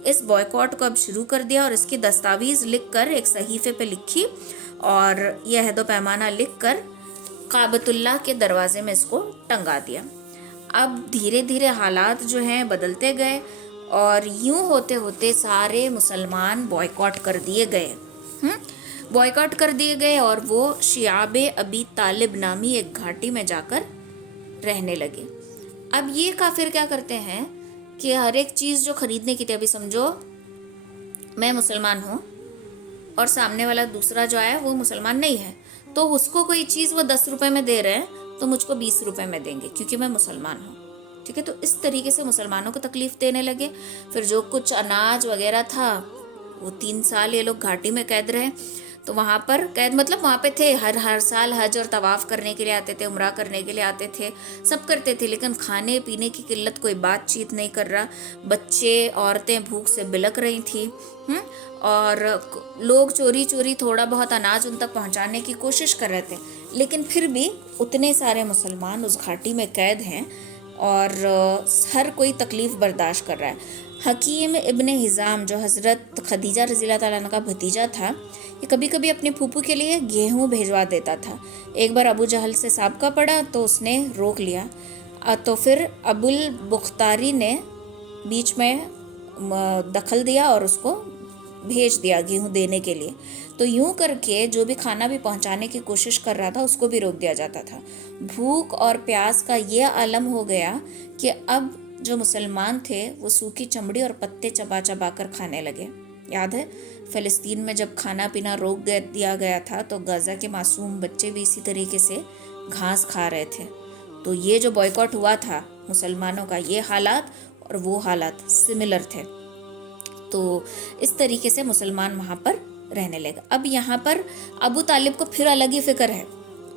اس بوائکاٹ کو اب شروع کر دیا اور اس کی دستاویز لکھ کر ایک صحیفے پہ لکھی اور یہ عہد و پیمانہ لکھ کر کعبۃ اللہ کے دروازے میں اس کو ٹنگا دیا۔ اب دھیرے دھیرے حالات جو ہیں بدلتے گئے اور یوں ہوتے ہوتے سارے مسلمان بوائیکاٹ کر دیے گئے، بوائیکاٹ کر دیے گئے اور وہ شعاب ابی طالب نامی ایک گھاٹی میں جا کر رہنے لگے۔ اب یہ کافر کیا کرتے ہیں کہ ہر ایک چیز جو خریدنے کی تھی، ابھی سمجھو میں مسلمان ہوں اور سامنے والا دوسرا جو آیا وہ مسلمان نہیں ہے، تو اس کو کوئی چیز وہ 10 روپے میں دے رہے ہیں تو مجھ کو 20 روپے میں دیں گے کیونکہ میں مسلمان ہوں، ٹھیک ہے۔ تو اس طریقے سے مسلمانوں کو تکلیف دینے لگے۔ پھر جو کچھ اناج وغیرہ تھا وہ 3 سال یہ لوگ گھاٹی میں قید رہے، تو وہاں پر قید مطلب وہاں پہ تھے، ہر سال حج اور طواف کرنے کے لیے آتے تھے، عمرہ کرنے کے لیے آتے تھے، سب کرتے تھے، لیکن کھانے پینے کی قلت، کوئی بات چیت نہیں کر رہا، بچے عورتیں بھوک سے بلک رہی تھیں، اور لوگ چوری چوری تھوڑا بہت اناج ان تک پہنچانے کی کوشش کر رہے تھے، لیکن پھر بھی اتنے سارے مسلمان اس گھاٹی میں قید ہیں اور ہر کوئی تکلیف برداشت کر رہا ہے۔ حکیم ابن حزام جو حضرت خدیجہ رضی اللہ تعالیٰ عنہ کا بھتیجا تھا، یہ کبھی کبھی اپنے پھوپھو کے لیے گیہوں بھیجوا دیتا تھا۔ ایک بار ابو جہل سے سابقہ پڑا تو اس نے روک لیا، تو پھر ابو البختاری نے بیچ میں دخل دیا اور اس کو بھیج دیا گیہوں دینے کے لیے، تو یوں کر کے جو بھی کھانا بھی پہنچانے کی کوشش کر رہا تھا اس کو بھی روک دیا جاتا تھا۔ بھوک اور پیاس کا یہ عالم ہو گیا کہ اب جو مسلمان تھے وہ سوکھی چمڑی اور پتے چبا چبا کر کھانے لگے۔ یاد ہے فلسطین میں جب کھانا پینا روک دیا گیا تھا تو غزہ کے معصوم بچے بھی اسی طریقے سے گھاس کھا رہے تھے۔ تو یہ جو بوائیکاٹ ہوا تھا مسلمانوں کا، یہ حالات اور وہ حالات سملر تھے، تو اس طریقے سے مسلمان وہاں پر رہنے لگا۔ اب یہاں پر ابو طالب کو پھر الگ ہی فکر ہے۔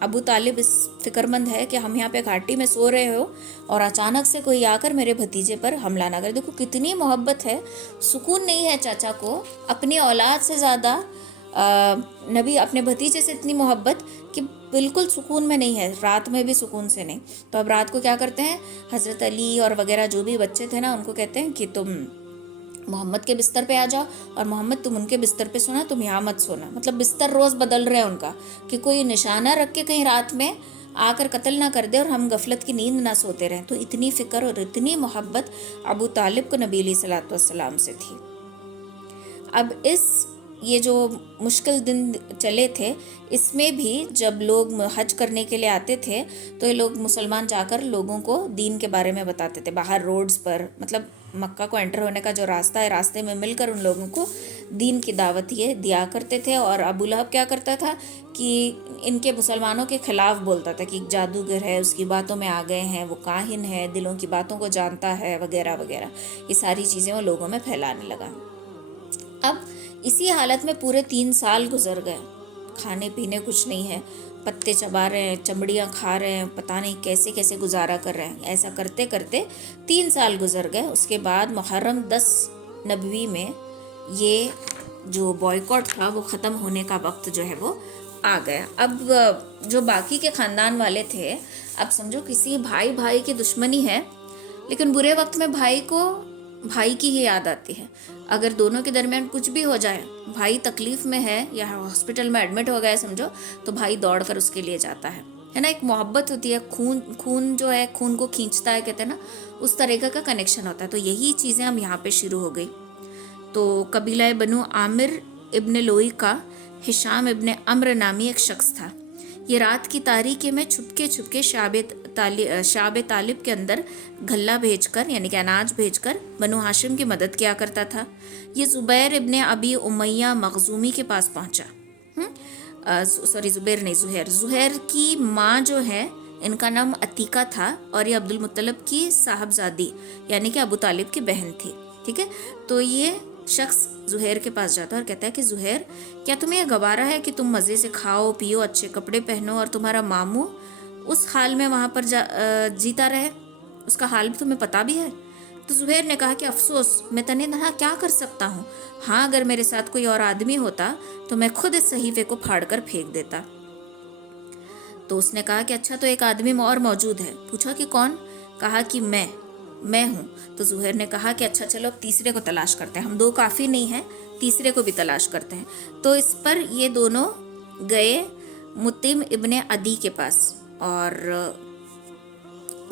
ابو طالب اس فکر مند ہے کہ ہم یہاں پہ گھاٹی میں سو رہے ہو اور اچانک سے کوئی آ کر میرے بھتیجے پر حملہ نہ کرے۔ دیکھو کتنی محبت ہے، سکون نہیں ہے چاچا کو، اپنی اولاد سے زیادہ نبی اپنے بھتیجے سے اتنی محبت کہ بالکل سکون میں نہیں ہے، رات میں بھی سکون سے نہیں۔ تو اب رات کو کیا کرتے ہیں، حضرت علی اور وغیرہ جو بھی بچے تھے نا ان کو کہتے ہیں کہ تم محمد کے بستر پہ آ جاؤ، اور محمد تم ان کے بستر پہ سونا، تم یہاں مت سونا۔ مطلب بستر روز بدل رہے ہیں ان کا کہ کوئی نشانہ رکھ کے کہیں رات میں آ کر قتل نہ کر دے اور ہم غفلت کی نیند نہ سوتے رہیں۔ تو اتنی فکر اور اتنی محبت ابو طالب کو نبی علیہ الصلوۃ والسلام سے تھی۔ اب یہ جو مشکل دن چلے تھے، اس میں بھی جب لوگ حج کرنے کے لیے آتے تھے تو یہ لوگ مسلمان جا کر لوگوں کو دین کے بارے میں بتاتے تھے، باہر روڈز پر، مطلب مکہ کو انٹر ہونے کا جو راستہ ہے، راستے میں مل کر ان لوگوں کو دین کی دعوت یہ دیا کرتے تھے۔ اور ابو لہب کیا کرتا تھا کہ ان کے مسلمانوں کے خلاف بولتا تھا کہ ایک جادوگر ہے، اس کی باتوں میں آ گئے ہیں، وہ کاہن ہے، دلوں کی باتوں کو جانتا ہے، وغیرہ وغیرہ، یہ ساری چیزیں وہ لوگوں میں پھیلانے لگا۔ اب اسی حالت میں پورے 3 سال گزر گئے، کھانے پینے کچھ نہیں ہے، پتے چبا رہے ہیں، چمڑیاں کھا رہے ہیں، پتہ نہیں کیسے کیسے گزارا کر رہے ہیں۔ ایسا کرتے کرتے 3 سال گزر گئے۔ اس کے بعد محرم 10 نبوی میں یہ جو بوائیکاٹ تھا وہ ختم ہونے کا وقت جو ہے وہ آ گیا۔ اب جو باقی کے خاندان والے تھے، اب سمجھو کسی بھائی کی دشمنی ہے، لیکن برے وقت میں بھائی کو بھائی کی ہی یاد آتی ہے۔ اگر دونوں کے درمیان کچھ بھی ہو جائے، بھائی تکلیف میں ہے یا ہاسپٹل میں ایڈمٹ ہو گیا سمجھو، تو بھائی دوڑ کر اس کے لیے جاتا ہے نا، ایک محبت ہوتی ہے، خون جو ہے خون کو کھینچتا ہے، کہتے ہیں نا، اس طریقے کا کنیکشن ہوتا ہے۔ تو یہی چیزیں ہم یہاں پہ شروع ہو گئی۔ تو قبیلہ بنو عامر ابن لوئی کا ہشام ابن عمرو نامی ایک شخص تھا۔ یہ رات کی تاریکی میں چھپکے شعب طالب کے اندر گھلہ بھیج کر، یعنی کہ اناج بھیج کر بنو ہاشم کی مدد کیا کرتا تھا۔ یہ زبیر ابن ابی امیہ مخزومی کے پاس پہنچا، زہیر کی ماں جو ہے ان کا نام عتیقہ تھا، اور یہ عبد المطلب کی صاحبزادی یعنی کہ ابو طالب کی بہن تھی، ٹھیک ہے۔ تو یہ شخص زہیر کے پاس جاتا ہے اور کہتا ہے کہ زہیر، کیا تمہیں یہ گوارا ہے کہ تم مزے سے کھاؤ پیو، اچھے کپڑے پہنو، اور تمہارا ماموں اس حال میں وہاں پر جیتا رہے، اس کا حال بھی تمہیں پتہ بھی ہے؟ تو زہیر نے کہا کہ افسوس، میں تنہا کیا کر سکتا ہوں، ہاں اگر میرے ساتھ کوئی اور آدمی ہوتا تو میں خود اس صحیفے کو پھاڑ کر پھینک دیتا۔ تو اس نے کہا کہ اچھا تو ایک آدمی اور موجود ہے۔ پوچھا کہ کون؟ کہا کہ میں ہوں۔ تو زہیر نے کہا کہ اچھا چلو تیسرے کو تلاش کرتے ہیں، ہم 2 کافی نہیں ہیں، تیسرے کو بھی تلاش کرتے ہیں۔ تو اس پر یہ دونوں گئے متیم ابن عدی کے پاس، اور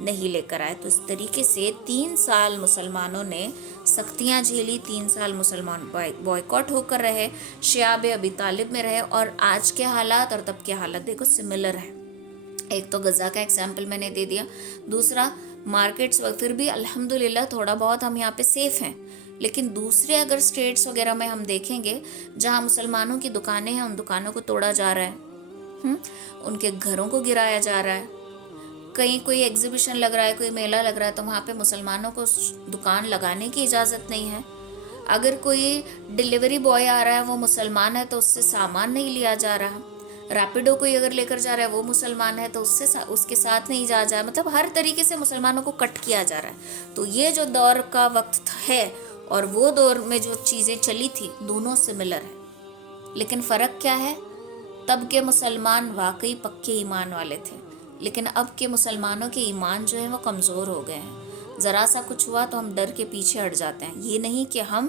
نہیں لے کر آئے. تو اس طریقے سے 3 سال مسلمانوں نے سختیاں جھیلی, 3 سال مسلمان بوائیکاٹ ہو کر رہے, شیاب ابی طالب میں رہے, اور آج کے حالات اور تب کے حالات دیکھو سملر ہے. ایک تو غزہ کا ایگزامپل میں نے دے دیا, دوسرا مارکیٹس پھر بھی الحمدللہ تھوڑا بہت ہم یہاں پہ سیف ہیں, لیکن دوسرے اگر اسٹیٹس وغیرہ میں ہم دیکھیں گے جہاں مسلمانوں کی دکانیں ہیں ان دکانوں کو توڑا جا رہا ہے, ان کے گھروں کو گرایا جا رہا ہے. کہیں کوئی ایگزیبیشن لگ رہا ہے, کوئی میلہ لگ رہا ہے, تو وہاں پہ مسلمانوں کو دکان لگانے کی اجازت نہیں ہے. اگر کوئی ڈیلیوری بوائے آ رہا ہے وہ مسلمان ہے تو اس سے سامان نہیں لیا جا رہا. ریپیڈو کوئی اگر لے کر جا رہا ہے وہ مسلمان ہے تو اس کے ساتھ نہیں جا جائے. مطلب ہر طریقے سے مسلمانوں کو کٹ کیا جا رہا ہے. تو یہ جو دور کا وقت ہے اور وہ دور میں جو چیزیں چلی تھی دونوں سملر ہے. لیکن فرق کیا ہے؟ تب کے مسلمان واقعی پکے ایمان والے تھے, لیکن اب کے مسلمانوں کے ایمان جو ہے وہ کمزور ہو گئے ہیں. ذرا سا کچھ ہوا تو ہم ڈر کے پیچھے ہٹ جاتے ہیں. یہ نہیں کہ ہم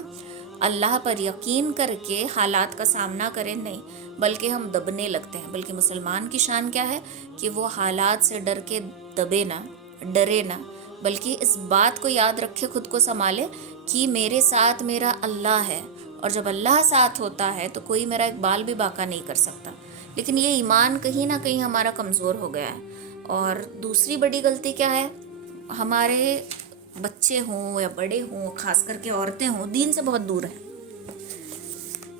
اللہ پر یقین کر کے حالات کا سامنا کریں, نہیں, بلکہ ہم دبنے لگتے ہیں. بلکہ مسلمان کی شان کیا ہے کہ وہ حالات سے ڈر کے دبے نہ, ڈرے نہ, بلکہ اس بات کو یاد رکھے, خود کو سنبھالے کہ میرے ساتھ میرا اللہ ہے, اور جب اللہ ساتھ ہوتا ہے تو کوئی میرا ایک بال بھی باقا نہیں کر سکتا. لیکن یہ ایمان کہیں نہ کہیں ہمارا کمزور ہو گیا ہے. اور دوسری بڑی غلطی کیا ہے, ہمارے بچے ہوں یا بڑے ہوں, خاص کر کے عورتیں ہوں, دین سے بہت دور ہیں.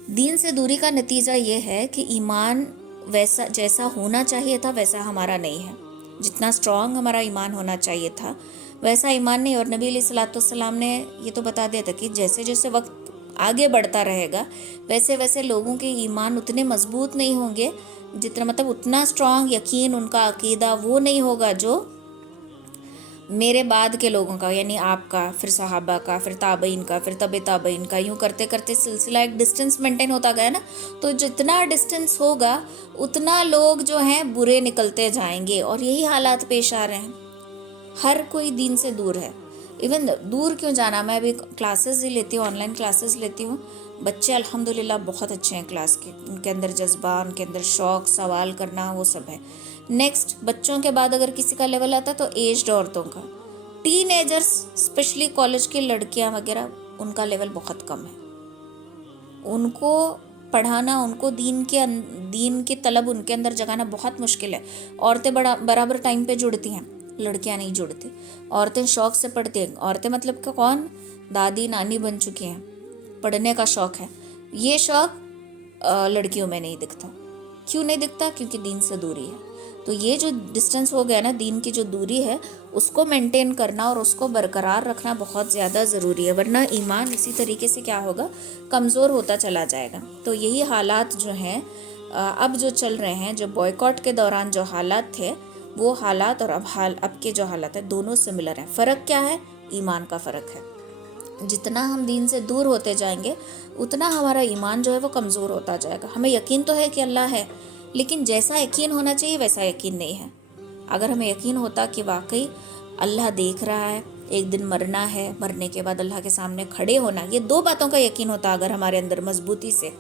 دین سے دوری کا نتیجہ یہ ہے کہ ایمان ویسا جیسا ہونا چاہیے تھا ویسا ہمارا نہیں ہے. جتنا اسٹرانگ ہمارا ایمان ہونا چاہیے تھا ویسا ایمان نہیں. اور نبی علیہ الصلوۃ والسلام نے یہ تو بتا دیا تھا کہ جیسے جیسے وقت آگے بڑھتا رہے گا ویسے ویسے لوگوں کے ایمان اتنے مضبوط نہیں ہوں گے, جتنا مطلب اتنا اسٹرانگ یقین ان کا عقیدہ وہ نہیں ہوگا جو میرے بعد کے لوگوں کا, یعنی آپ کا, پھر صحابہ کا, پھر تابعین کا, پھر طب تابعین کا. یوں کرتے کرتے سلسلہ ایک ڈسٹنس مینٹین ہوتا گیا نا. تو جتنا ڈسٹنس ہوگا اتنا لوگ جو ہیں برے نکلتے جائیں گے, اور یہی حالات پیش آ رہے ہیں. ہر کوئی دین سے دور ہے. ایون دور کیوں جانا, میں ابھی کلاسز ہی لیتی ہوں, آن لائن کلاسز لیتی ہوں. بچے الحمدللہ بہت اچھے ہیں کلاس کے, ان کے اندر جذبہ, ان کے اندر شوق, سوال کرنا, وہ سب ہے. نیکسٹ بچوں کے بعد اگر کسی کا لیول آتا ہے تو ایجڈ عورتوں کا, ٹین ایجرز اسپیشلی کالج کی لڑکیاں وغیرہ, ان کا لیول بہت کم ہے. ان کو پڑھانا, ان کو دین کی طلب ان کے اندر جگانا بہت مشکل ہے. عورتیں برابر ٹائم پہ جڑتی ہیں, لڑکیاں نہیں جڑتی. عورتیں شوق سے پڑھتی ہیں. عورتیں مطلب کہ کون, دادی نانی بن چکی ہیں, پڑھنے کا شوق ہے. یہ شوق لڑکیوں میں نہیں دکھتا. کیوں نہیں دکھتا؟ کیونکہ دین سے دوری ہے. تو یہ جو ڈسٹنس ہو گیا نا, دین کی جو دوری ہے اس کو مینٹین کرنا اور اس کو برقرار رکھنا بہت زیادہ ضروری ہے, ورنہ ایمان اسی طریقے سے کیا ہوگا, کمزور ہوتا چلا جائے گا. تو یہی حالات جو ہیں اب جو چل رہے ہیں, جو بوائیکاٹ کے دوران جو حالات تھے وہ حالات اور اب کے جو حالات ہیں دونوں سملر ہیں. فرق کیا ہے؟ ایمان کا فرق ہے. جتنا ہم دین سے دور ہوتے جائیں گے اتنا ہمارا ایمان جو ہے وہ کمزور ہوتا جائے گا. ہمیں یقین تو ہے کہ اللہ ہے, لیکن جیسا یقین ہونا چاہیے ویسا یقین نہیں ہے. اگر ہمیں یقین ہوتا کہ واقعی اللہ دیکھ رہا ہے, ایک دن مرنا ہے, مرنے کے بعد اللہ کے سامنے کھڑے ہونا, یہ 2 باتوں کا یقین ہوتا اگر ہمارے اندر مضبوطی سے,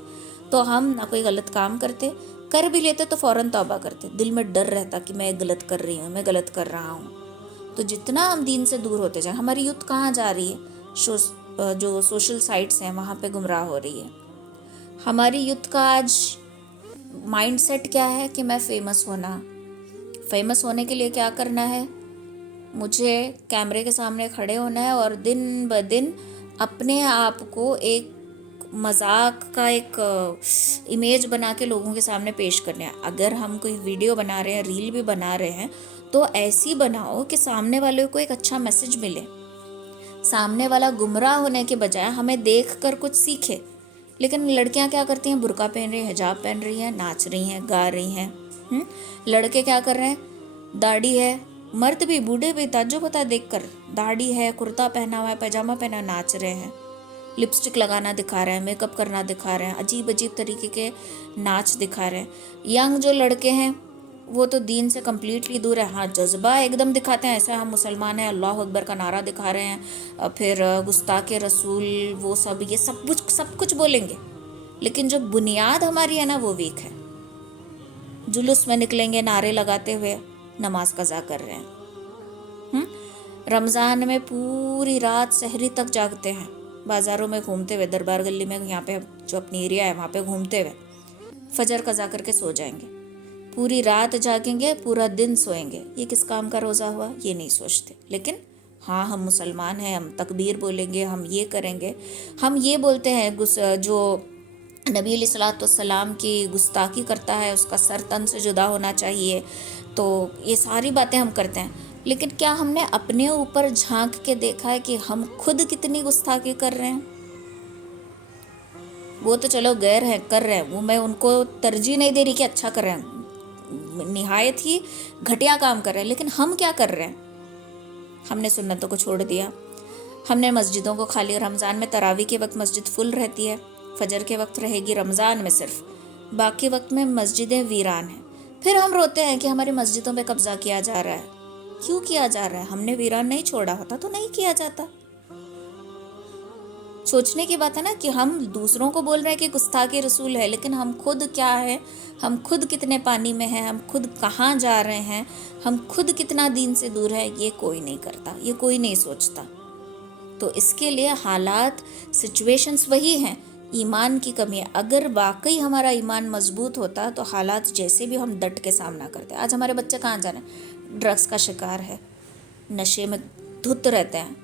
تو ہم نہ کوئی غلط کام کرتے, کر بھی لیتے تو فوراً توبہ کرتے. دل میں ڈر رہتا کہ میں غلط کر رہی ہوں, میں غلط کر رہا ہوں. تو جتنا ہم دین سے دور ہوتے جائیں, ہماری یوتھ کہاں جا رہی ہے, جو سوشل سائٹس ہیں وہاں پہ گمراہ ہو رہی ہے. ہماری یوتھ کا آج مائنڈ سیٹ کیا ہے کہ میں فیمس ہونے کے لیے کیا کرنا ہے, مجھے کیمرے کے سامنے کھڑے ہونا ہے اور دن بدن اپنے آپ کو ایک مذاق کا ایک امیج بنا کے لوگوں کے سامنے پیش کرنا ہے. اگر ہم کوئی ویڈیو بنا رہے ہیں, ریل بھی بنا رہے ہیں, تو ایسی بناؤ کہ سامنے والے کو ایک اچھا میسج ملے, سامنے والا گمراہ ہونے کے بجائے ہمیں دیکھ کر کچھ سیکھے. لیکن لڑکیاں کیا کرتی ہیں, برقع پہن رہی ہیں, حجاب پہن رہی ہیں, ناچ رہی ہیں, گا رہی ہیں. لڑکے کیا کر رہے ہیں, داڑھی ہے, مرد بھی بوڑھے بھی تعجب ہوتا ہے دیکھ کر, داڑھی ہے, کرتا پہنا ہوا ہے, پیجامہ پہنا, ناچ رہے ہیں, لپسٹک لگانا دکھا رہے ہیں, میک اپ کرنا دکھا رہے ہیں, عجیب عجیب طریقے کے ناچ دکھا رہے ہیں. ینگ جو لڑکے ہیں وہ تو دین سے کمپلیٹلی دور ہے. ہاں جذبہ ایک دم دکھاتے ہیں, ایسا ہم مسلمان ہیں, اللہ اکبر کا نعرہ دکھا رہے ہیں, پھر گستاخ رسول, وہ سب, یہ سب کچھ بولیں گے, لیکن جو بنیاد ہماری ہے نا وہ ویک ہے. جلوس میں نکلیں گے نعرے لگاتے ہوئے, نماز قضا کر رہے ہیں. رمضان میں پوری رات سحری تک جاگتے ہیں، بازاروں میں گھومتے ہوئے، دربار گلی میں یہاں پہ جو اپنی ایریا ہے وہاں پہ گھومتے ہوئے فجر قضا کر کے سو جائیں گے، پوری رات جاگیں گے، پورا دن سوئیں گے۔ یہ کس کام کا روزہ ہوا؟ یہ نہیں سوچتے۔ لیکن ہاں ہم مسلمان ہیں، ہم تکبیر بولیں گے، ہم یہ کریں گے، ہم یہ بولتے ہیں جو نبی علیہ الصلوۃ والسلام کی گستاخی کرتا ہے اس کا سر تن سے جدا ہونا چاہیے، تو یہ ساری باتیں ہم کرتے ہیں۔ لیکن کیا ہم نے اپنے اوپر جھانک کے دیکھا ہے کہ ہم خود کتنی گستاخی کر رہے ہیں؟ وہ تو چلو غیر ہے کر رہے ہیں، وہ میں ان کو ترجیح نہیں دے رہی کہ اچھا کر رہے ہیں، نہایت ہی گھٹیا کام کر رہے ہیں، لیکن ہم کیا کر رہے ہیں؟ ہم نے سنتوں کو چھوڑ دیا، ہم نے مسجدوں کو خالی، رمضان میں تراویح کے وقت مسجد فل رہتی ہے، فجر کے وقت رہے گی رمضان میں صرف، باقی وقت میں مسجدیں ویران ہیں۔ پھر ہم روتے ہیں کہ ہماری مسجدوں پہ قبضہ کیا جا رہا ہے۔ کیوں کیا جا رہا ہے؟ ہم نے ویران نہیں چھوڑا ہوتا تو نہیں کیا جاتا۔ سوچنے کی بات ہے نا کہ ہم دوسروں کو بول رہے ہیں کہ گستاخی رسول ہے، لیکن ہم خود کیا ہے، ہم خود کتنے پانی میں ہیں، ہم خود کہاں جا رہے ہیں، ہم خود کتنا دین سے دور ہے، یہ کوئی نہیں کرتا، یہ کوئی نہیں سوچتا۔ تو اس کے لیے حالات، سچویشنز وہی ہیں، ایمان کی کمی ہے۔ اگر واقعی ہمارا ایمان مضبوط ہوتا تو حالات جیسے بھی ہم ڈٹ کے سامنا کرتے۔ آج ہمارے بچے کہاں جا رہے ہیں؟ ڈرگس کا شکار ہے، نشے میں دھت رہتے ہیں،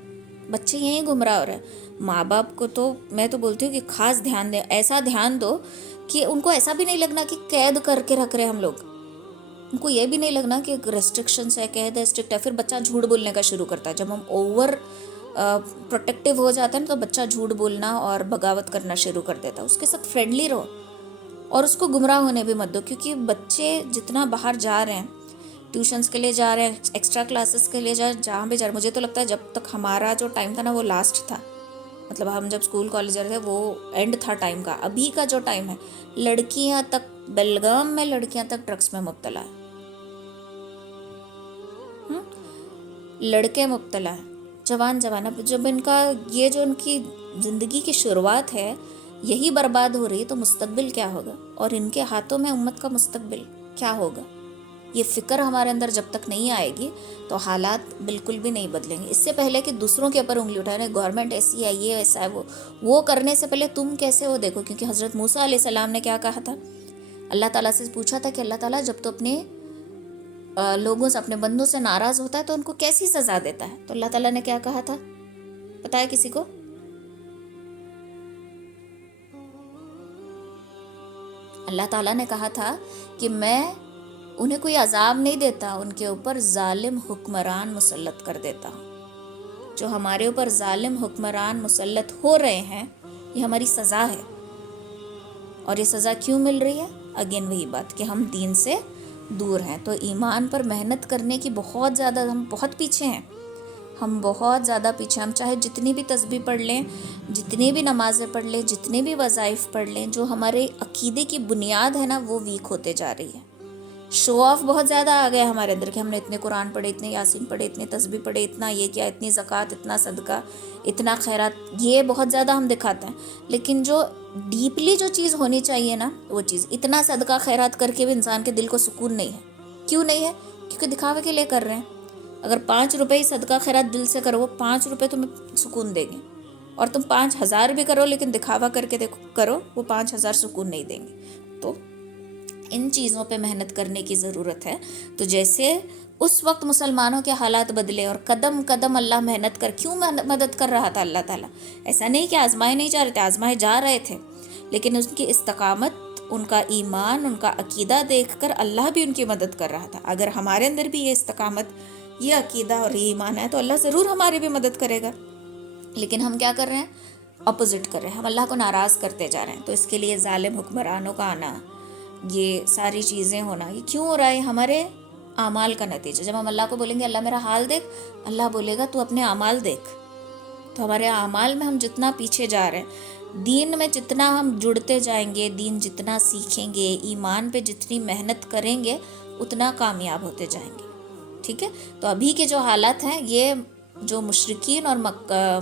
بچے یہیں گمراہ ہو رہے ہیں۔ ماں باپ کو تو میں تو بولتی ہوں کہ خاص دھیان دیں، ایسا دھیان دو کہ ان کو ایسا بھی نہیں لگنا کہ قید کر کے رکھ رہے ہم لوگ، ان کو یہ بھی نہیں لگنا کہ ریسٹرکشنس ہے، قید ہے، اسٹرکٹ ہے۔ پھر بچہ جھوٹ بولنے کا شروع کرتا ہے، جب ہم اوور پروٹیکٹیو ہو جاتا ہے نا تو بچہ جھوٹ بولنا اور بغاوت کرنا شروع کر دیتا ہے۔ اس کے ساتھ فرینڈلی رہو اور اس کو گمراہ ہونے بھی مت دو، کیونکہ بچے جتنا باہر جا رہے ہیں، ٹیوشنس کے لیے جا رہے ہیں، ایکسٹرا کلاسز کے لیے جہاں بھی جا رہے ہیں، مجھے تو لگتا ہے جب تک ہمارا جو ٹائم تھا نا وہ لاسٹ تھا، مطلب ہم جب اسکول کالج جا رہے تھے وہ اینڈ تھا ٹائم کا۔ ابھی کا جو ٹائم ہے، لڑکیاں تک، بیلگام میں لڑکیاں تک ڈرگس میں مبتلا ہیں، لڑکے مبتلا ہیں، جوان اب جب ان کا یہ جو ان کی زندگی کی شروعات ہے یہی برباد ہو رہی ہے تو مستقبل کیا ہوگا؟ اور ان کے ہاتھوں میں امت کا مستقبل کیا ہوگا؟ یہ فکر ہمارے اندر جب تک نہیں آئے گی تو حالات بالکل بھی نہیں بدلیں گے۔ اس سے پہلے کہ دوسروں کے اوپر انگلی اٹھائے، گورنمنٹ ایسی ہے، یہ ایسا ہے، وہ کرنے سے پہلے تم کیسے ہو دیکھو، کیونکہ حضرت موسیٰ علیہ السلام نے کیا کہا تھا؟ اللہ تعالیٰ سے پوچھا تھا کہ اللہ تعالیٰ جب تو اپنے لوگوں سے، اپنے بندوں سے ناراض ہوتا ہے تو ان کو کیسی سزا دیتا ہے؟ تو اللہ تعالیٰ نے کیا کہا تھا؟ پتہ ہے کسی کو؟ اللہ تعالیٰ نے کہا تھا کہ میں انہیں کوئی عذاب نہیں دیتا، ان کے اوپر ظالم حکمران مسلط کر دیتا ہوں۔ جو ہمارے اوپر ظالم حکمران مسلط ہو رہے ہیں یہ ہماری سزا ہے۔ اور یہ سزا کیوں مل رہی ہے؟ اگین وہی بات کہ ہم دین سے دور ہیں۔ تو ایمان پر محنت کرنے کی بہت زیادہ، ہم بہت پیچھے ہیں، ہم بہت زیادہ پیچھے، ہم چاہے جتنی بھی تسبیح پڑھ لیں، جتنی بھی نمازیں پڑھ لیں، جتنے بھی وظائف پڑھ لیں، جو ہمارے عقیدے کی بنیاد ہے نا وہ ویک ہوتے جا رہی ہے۔ شو آف بہت زیادہ آ گیا ہمارے اندر کہ ہم نے اتنے قرآن پڑھے، اتنے یاسین پڑھے، اتنے تسبیح پڑھے، اتنا یہ کیا، اتنی زکوٰۃ، اتنا صدقہ، اتنا خیرات، یہ بہت زیادہ ہم دکھاتے ہیں۔ لیکن جو ڈیپلی جو چیز ہونی چاہیے نا وہ چیز، اتنا صدقہ خیرات کر کے بھی انسان کے دل کو سکون نہیں ہے۔ کیوں نہیں ہے؟ کیونکہ دکھاوے کے لیے کر رہے ہیں۔ اگر 5 روپے ہی صدقہ خیرات دل سے کرو، وہ 5 روپے تمہیں سکون دیں گے، اور تم 5000 بھی کرو لیکن دکھاوا کر کے کرو، وہ 5000 سکون نہیں دیں گے۔ تو ان چیزوں پہ محنت کرنے کی ضرورت ہے۔ تو جیسے اس وقت مسلمانوں کے حالات بدلے اور قدم قدم اللہ محنت کیوں مدد کر رہا تھا اللہ تعالیٰ؟ ایسا نہیں کہ آزمائے نہیں جا رہے تھے، آزمائے جا رہے تھے، لیکن ان کی استقامت، ان کا ایمان، ان کا عقیدہ دیکھ کر اللہ بھی ان کی مدد کر رہا تھا۔ اگر ہمارے اندر بھی یہ استقامت، یہ عقیدہ اور یہ ایمان ہے تو اللہ ضرور ہماری بھی مدد کرے گا۔ لیکن ہم کیا کر رہے ہیں؟ اپوزٹ کر رہے ہیں، ہم اللہ کو ناراض کرتے جا رہے ہیں۔ تو اس کے لیے ظالم حکمرانوں کا آنا، یہ ساری چیزیں ہونا، یہ کیوں ہو رہا ہے؟ ہمارے اعمال کا نتیجہ۔ جب ہم اللہ کو بولیں گے اللہ میرا حال دیکھ، اللہ بولے گا تو اپنے اعمال دیکھ۔ تو ہمارے اعمال میں ہم جتنا پیچھے جا رہے ہیں، دین میں جتنا ہم جڑتے جائیں گے، دین جتنا سیکھیں گے، ایمان پہ جتنی محنت کریں گے، اتنا کامیاب ہوتے جائیں گے۔ ٹھیک ہے؟ تو ابھی کے جو حالات ہیں یہ جو مشرکین اور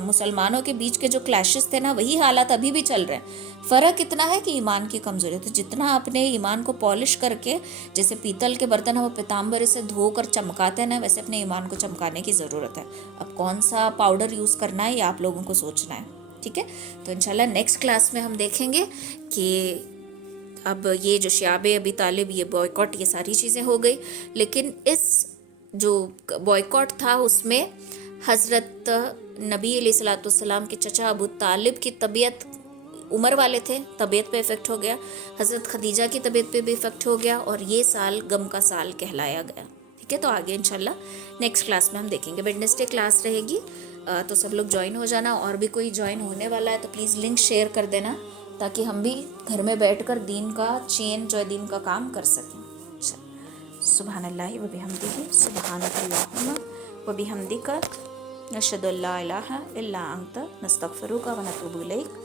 مسلمانوں کے بیچ کے جو کلیشز تھے نا، وہی حالات ابھی بھی چل رہے ہیں. فرق اتنا ہے کہ ایمان کی کمزوری ہے. تو جتنا اپنے ایمان کو پالش کر کے، جیسے پیتل کے برتن وہ پیتامبر سے دھو کر چمکاتے ہیں نا، ویسے اپنے ایمان کو چمکانے کی ضرورت ہے. اب کون سا پاؤڈر یوز کرنا ہے یہ آپ لوگوں کو سوچنا ہے. ٹھیک ہے، تو انشاءاللہ نیکسٹ کلاس میں ہم دیکھیں گے کہ اب یہ جو شیاب ابی طالب، یہ بوائیکاٹ، یہ ساری چیزیں ہو گئی. لیکن اس جو بوائیکاٹ تھا اس میں حضرت نبی علیہ الصلوۃ والسلام کے چچا ابو طالب کی طبیعت، عمر والے تھے، طبیعت پہ افیکٹ ہو گیا. حضرت خدیجہ کی طبیعت پہ بھی افیکٹ ہو گیا، اور یہ سال غم کا سال کہلایا گیا. ٹھیک ہے، تو آگے انشاءاللہ نیکسٹ کلاس میں ہم دیکھیں گے. ویڈنسڈے کلاس رہے گی، تو سب لوگ جوائن ہو جانا. اور بھی کوئی جوائن ہونے والا ہے تو پلیز لنک شیئر کر دینا، تاکہ ہم بھی گھر میں بیٹھ کر دین کا چین جو ہے دین کا کام کر سکیں. سبحان اللہ و بحمدہ، سبحانک اللہم و بحمدک، نشہد ان لا الہ الا انت، نستغفرک و نتوب الیک.